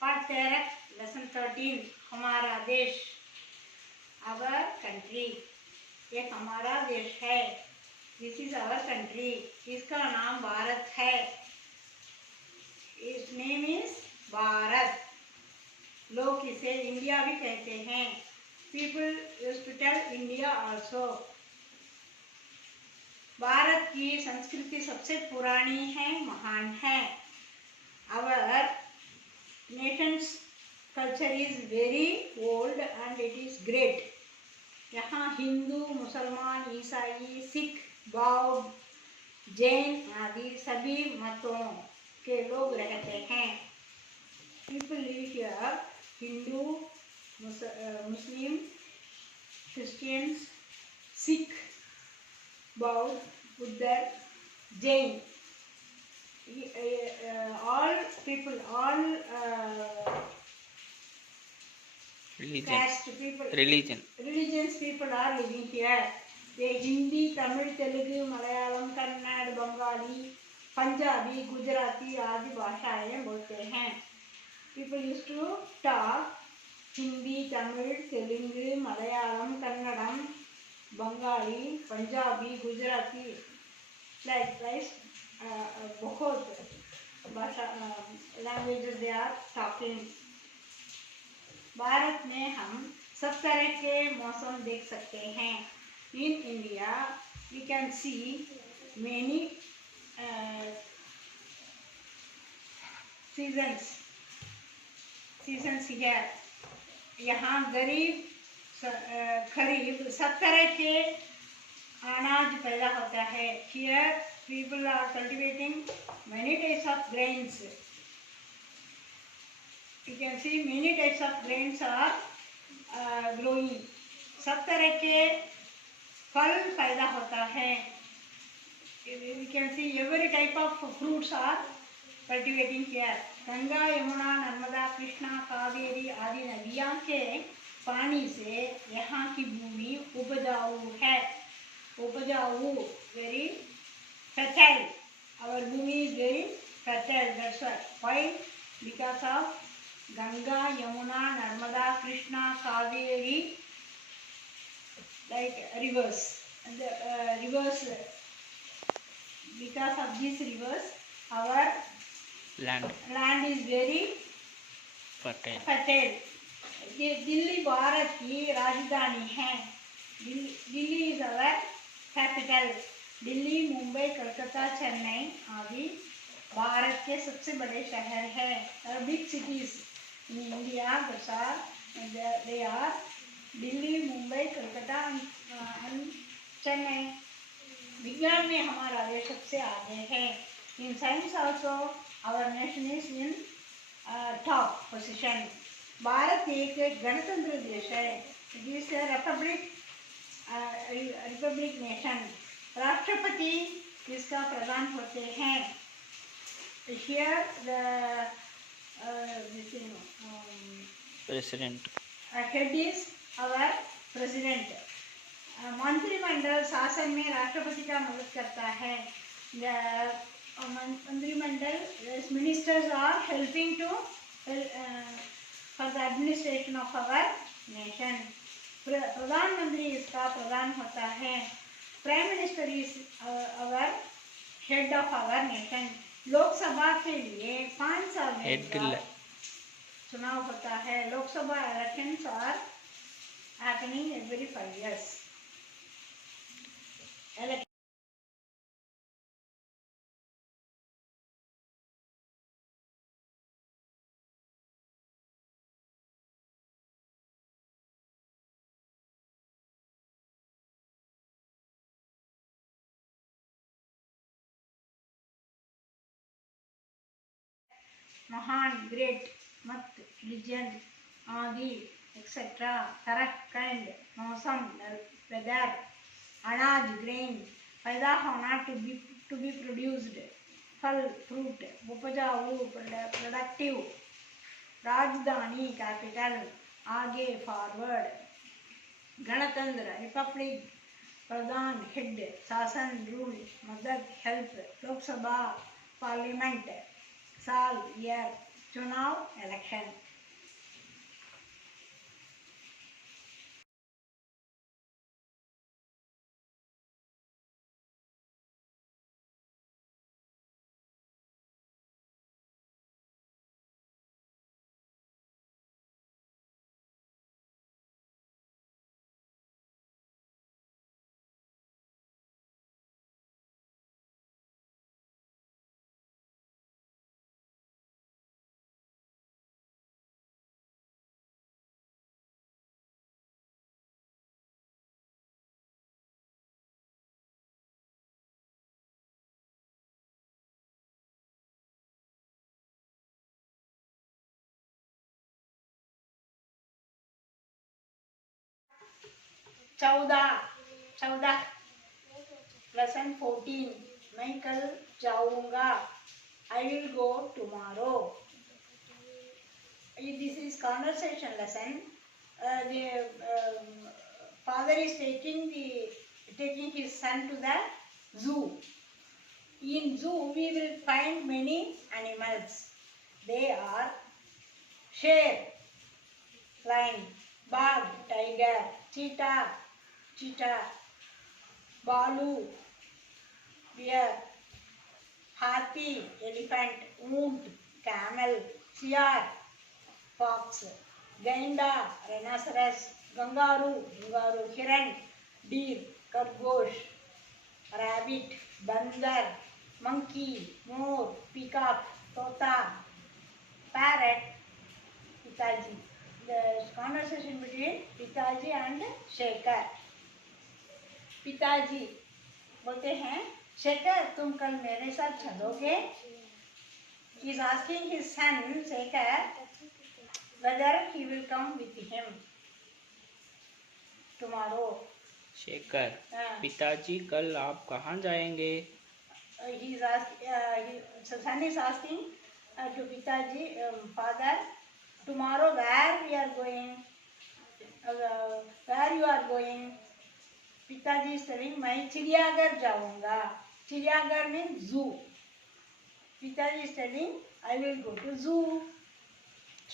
Part 13 lesson 13 हमारा देश our country. ये हमारा देश है, दिस इज आवर कंट्री। इसका नाम भारत है, इस नेम इज भारत। लोग इसे इंडिया भी कहते हैं। People used to tell India also. Bharat की संस्कृति सबसे पुरानी है, महान है। Our nation's culture is very old and it is great. यहाँ हिंदू, मुसलमान, ईसाई, सिख, बौद्ध, जैन आदि सभी मतों के लोग रहते हैं। People live here, Hindu, Muslim, Christians, Sikh, बौद्ध, Buddha, Jain, all people, all caste people, religions people are living here. They Hindi, Tamil, Telugu, Malayalam, Kannada, Bengali, Punjabi, Gujarati आदि भाषाएं बोलते हैं। People used to talk Hindi, Tamil, Telugu, Malayalam, Kannadam, Bengali, Punjabi, Gujarati, likewise बहुत भाषा languages they are talking. Bharat में हम सब तरह के मौसम देख सकते हैं। In India we can see many seasons here. यहाँ खरीफ सब तरह के अनाज पैदा होता है। Here people are cultivating many types of grains. You can see many types of grains are growing. सब तरह के फल पैदा होता है। We can see every type of fruits are cultivating here. Ganga, Yamuna, Narmada, Krishna, Kaveri आदि नदियों के पानी से यहाँ की भूमि उपजाऊ है। उपजाऊ, very fertile. Our bhumi is very fertile. That's why. Why? Because of Ganga, Yamuna, Narmada, Krishna, Kaveri, like rivers. And the rivers. Because of these rivers, our land is very fertile. ये दिल्ली भारत की राजधानी है। Delhi is our capital. Delhi, Mumbai, Calcutta, Chennai आदि भारत के सबसे बड़े शहर हैं। Big cities in India they are Delhi, Mumbai, Calcutta and Chennai. विज्ञान में हमारा देश सबसे आगे है। In science also our nation is in top position. Bharat एक गणतंत्र देश है। It is republic nation. राष्ट्रपति इसका प्रधान होते हैं। Here the president head is our president. मंत्रिमंडल शासन में राष्ट्रपति का मदद करता है। मंत्रिमंडल ministers are helping to for the administration of our nation. प्रधानमंत्री इसका प्रधान होता है। Prime minister is our head of our nation. Lok Sabha के लिए 5 साल में चुनाव होता है। Lok Sabha elections are happening every 5 years. महान, ग्रेट, मत, रिलीजन आदि एक्सेट्रा। करेक्ट, काइंड, मौसम, वेदर, अनाज, ग्रेन, पैदा होना, टू बी प्रोड्यूस्ड, फल, फ्रूट, उपजाऊ, प्रोडक्टिव, राजधानी, कैपिटल, आगे, फॉरवर्ड, गणतंत्र, रिपब्लिक, प्रधान, हेड, शासन, रूल, मदद, हेल्प, लोकसभा, पार्लियामेंट, साल, ईयर, चुनाव इलेक्शन। चौदह चौदह लेसन 14। मैं कल जाऊंगा। I will go tomorrow. This is conversation lesson. The father is taking his son to the zoo. In zoo we will find many animals. They are sher, lion, bag, tiger, cheetah, balu, bear, hathi, elephant, ऊंट, camel, शेर, fox, gainda, rhinoceros, kangaroo, hiran, deer, खरगोश, rabbit, बंदर, monkey, मोर, peacock, तोता, parrot, पिताजी। The conversation between पिताजी and Shekhar. पिताजी बोलते हैं, शेखर तुम कल मेरे साथ चलोगे? He is asking his son Shekhar whether he will come with him tomorrow. Shekhar, पिताजी कल आप कहाँ जाएंगे? He is son is asking to पिताजी, father, tomorrow where we are going? Where you are going? पिताजी is telling मैं चिड़ियाघर जाऊंगा। चिड़ियाघर means zoo. पिताजी is telling I will go to zoo.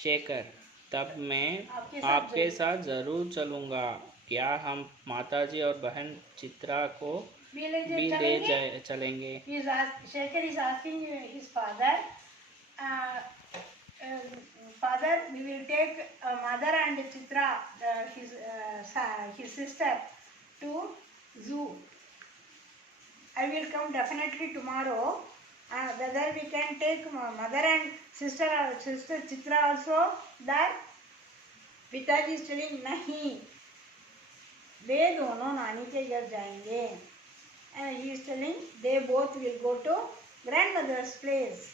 Shekhar, तब मैं आपके साथ जरूर चलूंगा। क्या हम माताजी और बहन चित्रा को भी ले चलेंगे? Shekhar is asking his father, father, we will take mother and Chitra, his sister, to zoo. I will come definitely tomorrow. Whether we can take mother and sister Chitra also there? पिताजी is telling नहीं, वे दोनों नानी के घर जाएंगे. And he is telling they both will go to grandmother's place.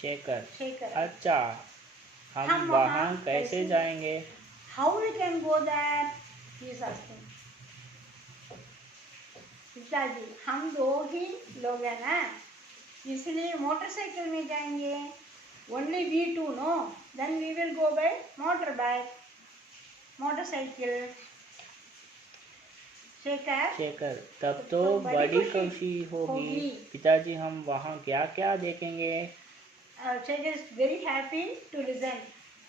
Shekhar, अच्छा, हम वहाँ कैसे जाएंगे? How we can go there? He is asking. पिताजी, हम दो ही लोग हैं ना, इसलिए मोटरसाइकिल में जाएंगे. Only we two, no? Then we will go by motorcycle. Shekhar, तब तो बड़ी खुशी होगी. पिताजी, हम वहाँ क्या क्या देखेंगे? Shekhar is very happy to listen.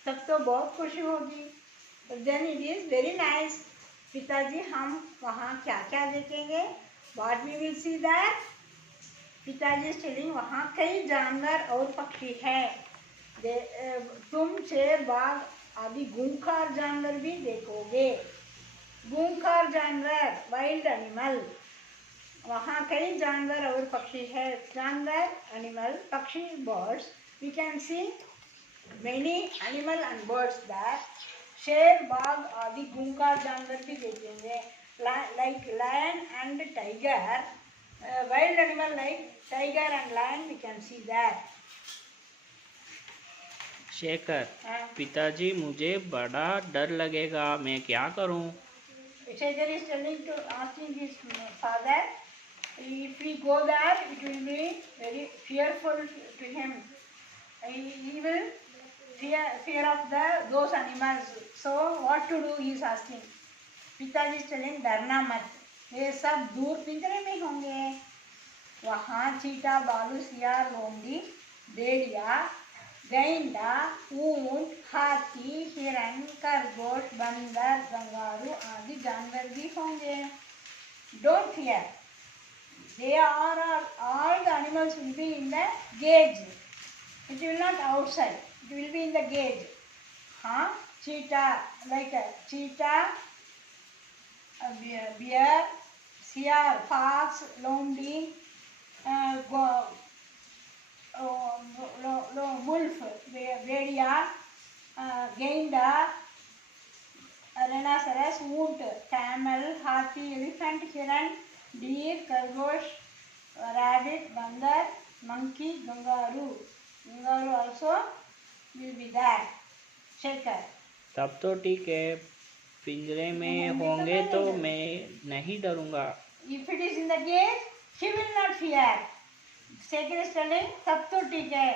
तब तो बहुत खुशी होगी. Then it is very nice. पिताजी, हम वहाँ क्या क्या देखेंगे? What we will see there? पिताजी is telling वहाँ कई जानवर और पक्षी हैं. तुम शेर, बाघ आदि गूंखार जानवर भी देखोगे. गूंखार जानवर, वाइल्ड एनिमल. वहाँ कई जानवर और पक्षी है. जानवर, एनिमल, पक्षी, birds. We can see many animal and birds there. शेर, बाघ आदि गूंखार जानवर भी देखेंगे. Like lion and tiger, wild animal like tiger and lion we can see there. Shekhar, पिताजी मुझे बड़ा डर लगेगा, मैं क्या करूं? Shekhar is asking his father, if we go there, it will be very fearful to him. He will fear of those animals. So what to do? He is asking. पिताजी is telling, डरना मत, ये सब दूर पिंजरे में होंगे. वहाँ चीता, बालू, सियार, लोमड़ी, भेड़िया, गैंडा, ऊंट, हाथी, हिरण, खरगोश, बंदर, कंगारू आदि जानवर भी होंगे. Don't fear. They are all the animals will be in the cage. It will not outside. It will be in the cage. Cheetah, like a cheetah, a bear, seal, fox, lomdi, wolf, bear, gainda, rhinoceros, ऊंट, camel, हाथी, elephant, हिरण, deer, खरगोश, rabbit, बंदर, monkey, kangaroo. Kangaroo also will be there. Shaker. तब तो ठीक है, पिंजरे में होंगे तो मैं नहीं डरूंगा. If it is in the cage, he will not fear. Shaker is telling, तब तो ठीक है.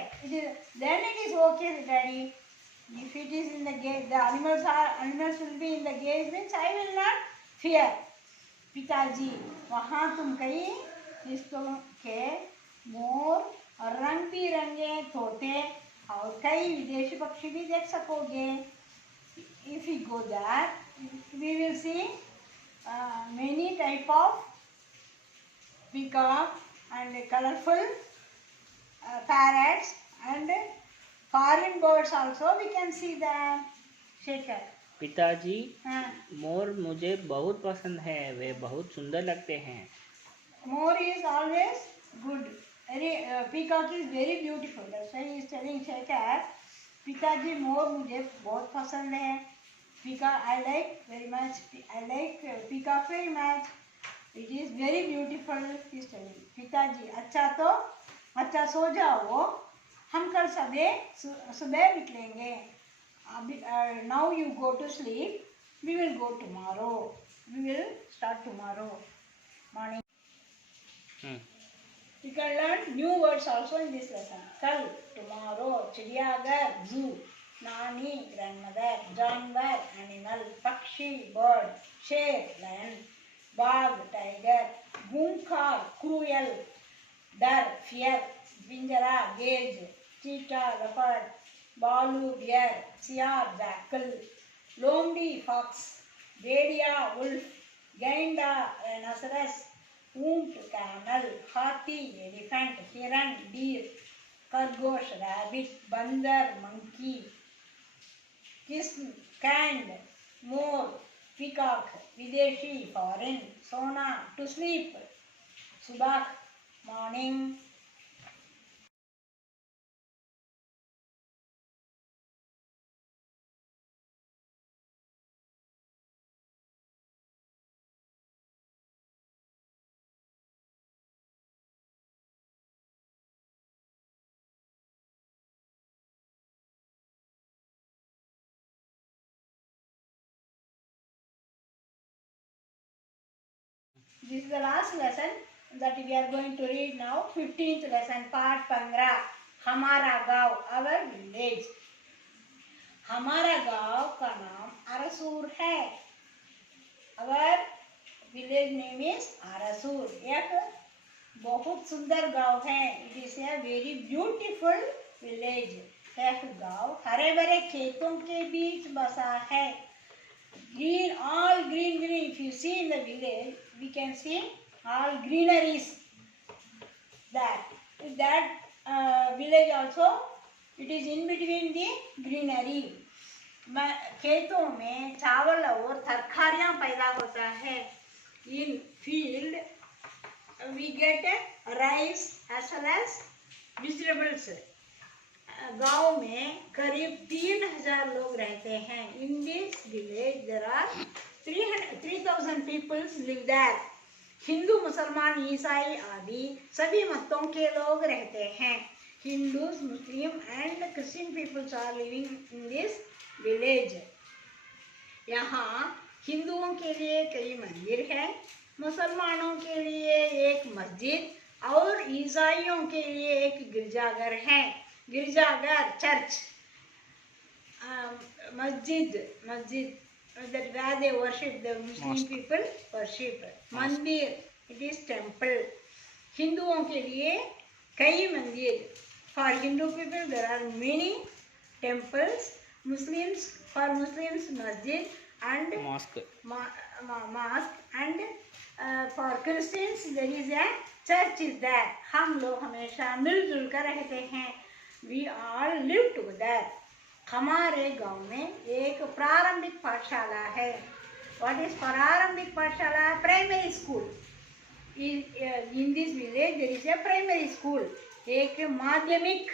Then it is okay, Daddy. If it is in the cage, the animals will be in the cage, means I will not fear. पिताजी, वहाँ तुम कई किस्तों के मोर और रंग बिरंगे तोते और कई विदेशी पक्षी भी देख सकोगे. If we go there, we will see many type of peacock and colorful parrots and foreign birds also we can see them. Shaker. पिताजी, मोर मुझे बहुत पसंद है, वे बहुत सुंदर लगते हैं. Moor is always good. Peacock is very beautiful. That's why he is telling Shaker, पिताजी मोर मुझे बहुत पसंद है. Peacock I like very much. I like peacock very much. It is very beautiful. He is telling. पिताजी, अच्छा सो जाओ. हम कल सुबह निकलेंगे. Now you go to sleep. We will go tomorrow. We will start tomorrow morning. You can learn new words also in this lesson. Kal, tomorrow, चिड़ियाघर, zoo, नानी, grandmother, जानवर, animal, पक्षी, bird, शेर, lion, बाघ, tiger, खूंखार, cruel, डर, fear, पिंजरा, cage, cheetah, leopard, बालू, bear, सियार, jackal, लोमड़ी, fox, भेड़िया, wolf, गैंडा, rhinoceros, ऊंट, कैमल, हाथी, एलिफेंट, हिरण, डीर, खरगोश, रैबिट, बंदर, मंकी, किस्म, कैंड, मोर, पीकॉक, विदेशी, फॉरेन, सोना, टू स्लीप, सुबह, morning. This is the last lesson that we are going to read now. 15th lesson, part 15. हमारा गांव, our village. हमारा गांव का नाम अरसूर है. Our village name is अरसूर. एक बहुत सुंदर गांव है. It is a very beautiful village. यह गांव हरे भरे खेतों के बीच बसा है. Green, all green. If you see in the village, we can see all greeneries. That village also, it is in between the greenery. खेतों में चावल और तरकारियां पैदा होता है. In field, we get rice as well as vegetables. गांव में करीब 3000 लोग रहते हैं. In this village there are 3000 people live there. Hindu, मुसलमान, ईसाई आदि सभी मतों के लोग रहते हैं. Hindus, Muslim and Christian peoples are living in this village. यहाँ हिंदुओं के लिए कई मंदिर हैं, मुसलमानों के लिए एक मस्जिद और ईसाइयों के लिए एक गिरजाघर है. गिरजाघर, चर्च, मस्जिद that where they worship, the Muslim people worship. मंदिर, it is temple. हिंदुओं के लिए कई मंदिर, For Hindu people, there are many temples. For Muslims, masjid and mosque. mosque, and for Christians, there is a church is there. हम लोग हमेशा मिलजुल कर रहते हैं. We all live together. हमारे गांव में एक प्रारंभिक पाठशाला है. What is प्रारंभिक पाठशाला? Primary school. In this village there is a primary school. एक माध्यमिक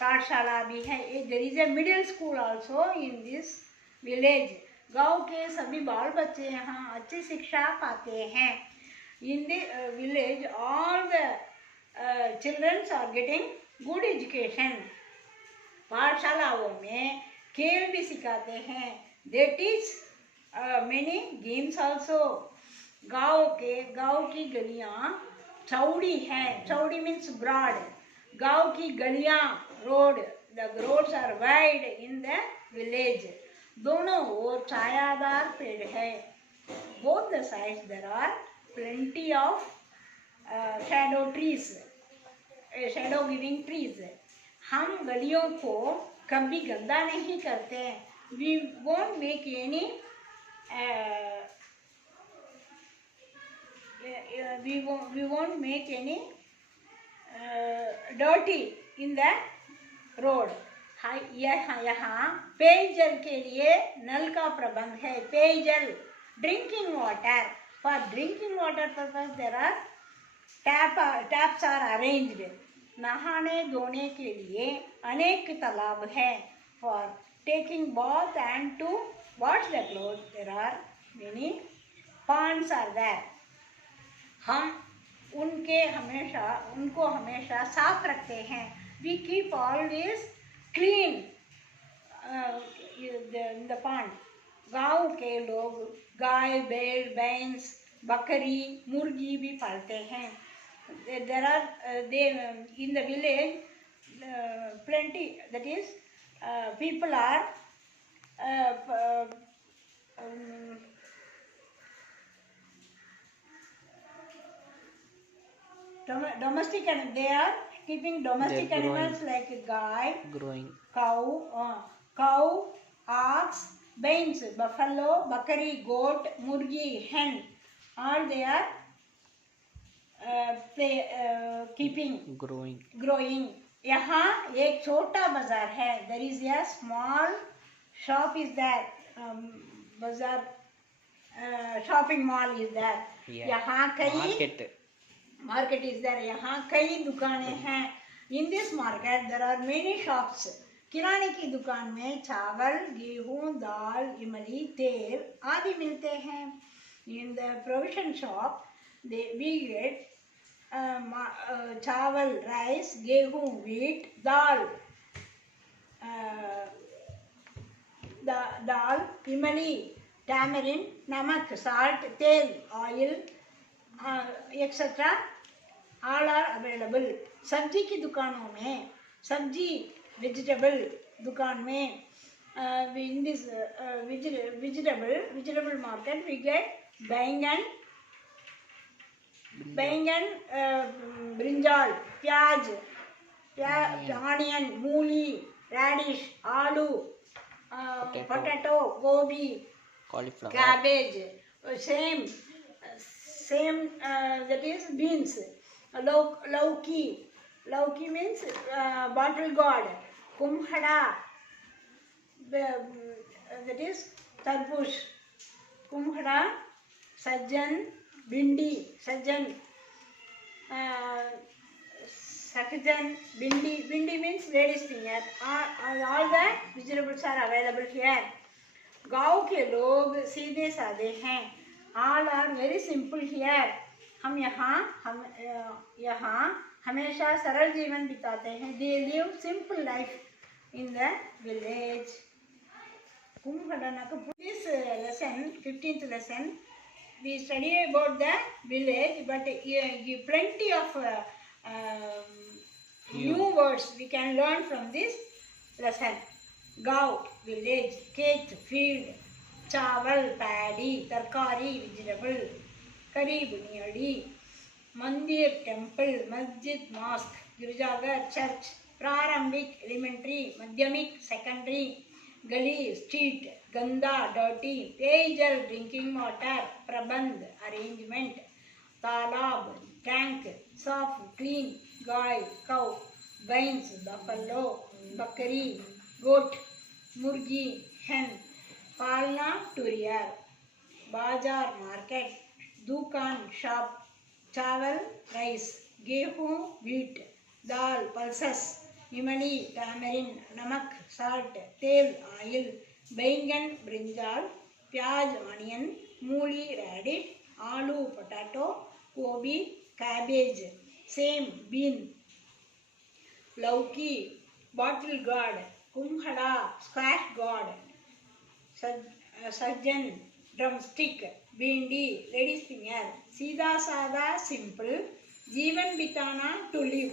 पाठशाला भी है. There is a middle school also in this village. गांव के सभी बाल बच्चे यहाँ अच्छी शिक्षा पाते हैं. In the village, all the children are getting good education. पाठशालाओं में खेल भी सिखाते हैं. They teach many games also. गांव की गलियाँ चौड़ी हैं. चौड़ी means broad. गांव की गलियाँ road. The roads are wide in the village. दोनों ओर छायादार पेड़ है. Both the sides there are plenty of shadow trees, shadow giving trees. हम गलियों को कभी गंदा नहीं करते. We won't make any we won't make any dirty in the road. यहाँ पेयजल के लिए नल का प्रबंध है. पेयजल, drinking water. For drinking water purpose there are taps are arranged. नहाने धोने के लिए अनेक तालाब हैं. For taking bath and to wash the clothes there are many ponds are there. हम उनको हमेशा साफ रखते हैं. We keep always clean the pond. गांव के लोग गाय, बैल, भैंस, बकरी, मुर्गी भी पालते हैं. There are in the village plenty, that is people are domestic, and they are keeping domestic animals like guy, cow, ox, bains, buffalo, bakari, goat, murgi, hen. All they are keeping, growing. यहाँ एक छोटा बाजार है. There is a small shop is there. बाजार, shopping mall is there. यहाँ कई market is there. यहाँ कई दुकानें हैं. In this market there are many shops. किराने की दुकान में चावल, गेहूं, दाल, इमली, तेल आदि मिलते हैं. In the provision shop we get चावल, rice, गेहूं, wheat, दाल, इमली, tamarind, नमक, salt, तेल, oil, etc. all are available. सब्जी की दुकानों में, सब्जी vegetable दुकान में, in this vegetable market we get बैंगन, brinjal, प्याज, onion, मूली, radish, आलू, potato, gobi, cauliflower, cabbage, same that is beans, lauki means bottle gourd, kumhada, that is tarbush, kumhada, sajjan, bindi, sajjan, sakjan, bindi means ladies finger. All the vegetables are available here. गाँव के लोग सीधे साधे हैं. All are very simple here. हम यहाँ हमेशा सरल जीवन बिताते हैं. They live simple life in the village. This lesson, 15th lesson, we study about the village, but plenty of new words we can learn from this lesson. गाँव, village, खेत, field, चावल, paddy, तरकारी, vegetable, करी, बुनियादी, मंदिर, temple, मस्जिद, mosque, गिरजाघर, church, प्रारंभिक एलिमेंट्री, माध्यमिक सेकेंडरी, गली स्ट्रीट, गंदा डर्टी, पेयजल ड्रिंकिंग वाटर, प्रबंध अरेंजमेंट, तालाब टैंक, साफ क्लीन, गाय कौ, भैंस बफलो, बकरी गोट, मुर्गी hen, पालना टूरियर, बाजार मार्केट, दुकान शॉप, चावल राइस, गेहूँ व्हीट, दाल पल्सेस, इमली टैमरिन, नमक साल्ट, तेल ऑयल, बैंगन ब्रिंजाल, प्याज ऑनियन, मूली रेडिश, आलू पोटैटो, गोभी कैबेज, सेम बीन, लौकी, बॉटल गार्ड, कुम्हड़ा स्क्वैश गार्ड, सज्जन ड्रमस्टिक, भिंडी लेडीज फिंगर, सीधा साधा सिंपल, जीवन बिताना टू लिव।